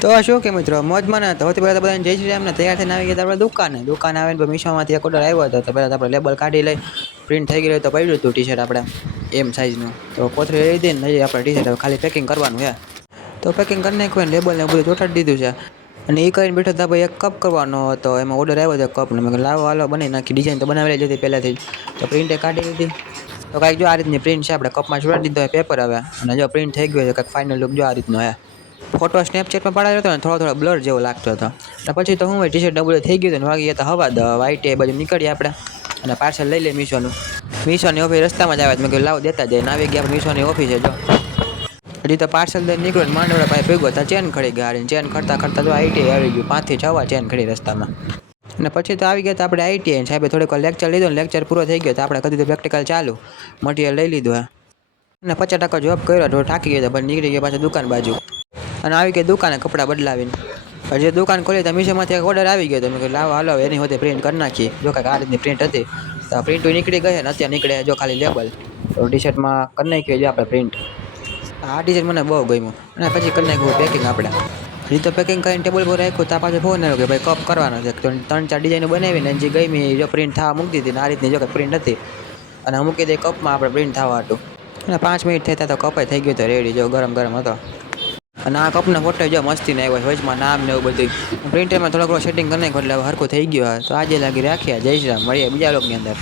તો શું કે મિત્રો મોજમાં ના તો સૌથી પહેલાં તો બધાને જય શ્રી રામને તૈયાર થઈને આવી ગયા આપણે દુકાન આવીને મીશોમાંથી એક ઓર્ડર આવ્યો હતો તો પહેલાં આપણે લેબલ કાઢી લઈ પ્રિન્ટ થઈ ગયું તો પડ્યું હતું ટી શર્ટ આપણે એમ સાઇઝનું તો કોથળી લઈ દઈને નહીં આપણે ટી શર્ટ ખાલી પેકિંગ કરવાનું છે તો પેકિંગ કરી નાખ્યું ને લેબલને બધું ચોટાડી દીધું છે અને એ કરીને બેઠો હતા ભાઈ એક કપ કરવાનો હતો એમાં ઓર્ડર આવ્યો હતો કપનો મેં લાવો હાલો બનાવી નાખી ડિઝાઇન તો બનાવેલી જ હતી પહેલાંથી તો પ્રિન્ટે કાઢી લીધી તો કાંઈક જો આ રીતની પ્રિન્ટ છે આપણે કપમાં ચોટાડી દીધો પેપર હવે અને જો પ્રિન્ટ થઈ ગયો છે કાંઈક ફાઇનલ લુક જો આ રીતનો હે ફોટો સ્નેપચેટમાં પડાયો હતો ને થોડો બ્લર જેવો લાગતો હતો અને પછી તો હું ટી શર્ટ બધું થઈ ગયું હતું ને વાગી હતા હવા વાઈટ એ બાજુ નીકળીએ આપણે અને પાર્સલ લઈ લઈએ મીશોની ઓફિસ રસ્તામાં જ આવે મેં કહ્યું લાવ દેતા જાય ને આવી ગયા આપણે મીશોની ઓફિસે જો હજી તો પાર્સલ લઈને નીકળ્યો ને માંડવડા પાસે ભેગો હતા ચેન ખડી ગાડીને ચેન ખડતા તો આઈટીઆઈ આવી ગયું 5 થી 6 ચેન ખડી રસ્તામાં અને પછી તો આવી ગયા તો આપણે આઈટીઆઈ સાહેબે થોડીક લેક્ચર લીધો ને લેક્ચર પૂરો થઈ ગયો તો આપણે કદી તો પ્રેક્ટિકલ ચાલુ મટીરિયલ લઈ લીધું હે અને 50% જોબ કર્યો તો થાકી ગયા પણ નીકળી ગયા પાછા દુકાન બાજુ અને આવી ગઈ દુકાને કપડાં બદલાવીને જે દુકાન ખોલી તો મીશોમાંથી એક ઓર્ડર આવી ગયો તો મેં કહ્યું લાવો હાલો એની હોતે પ્રિન્ટ કરી નાખીએ જો કાંઈક આ રીતની પ્રિન્ટ હતી તો પ્રિન્ટ નીકળી ગઈ ને અત્યારે નીકળે જો ખાલી લેબલ તો ટી શર્ટમાં કરી નાખીએ જો આપણે પ્રિન્ટ આ ટી શર્ટ મને બહુ ગમ્યું અને પછી કરી નાખ્યું પેકિંગ આપણે હજી તો પેકિંગ કરીને ટેબલ પર રાખ્યું ત્યાં પાછું ફોન આવ્યો કે ભાઈ કપ કરવાનો છે તો 3-4 ડિઝાઇન બનાવીને જે ગમી જો પ્રિન્ટ થવા મૂકી દીધી ને આ રીતની જો કે પ્રિન્ટ હતી અને મૂકી દે કપમાં આપણે પ્રિન્ટ થવા હતું અને 5 મિનિટ થતા તો કપાઈ થઈ ગયો તો રેડી જો ગરમ હતો અને આ કપનો ફોટો જો મસ્તીને આવ્યો વચમાં નામ ને એવું બધું પ્રિન્ટરમાં થોડોક સેટિંગ કરી નાખ્યું એટલે હરખું થઈ ગયો તો આજે લાગી રાખ્યા જય શ્રી રામ મળીએ બીજા લોકની અંદર.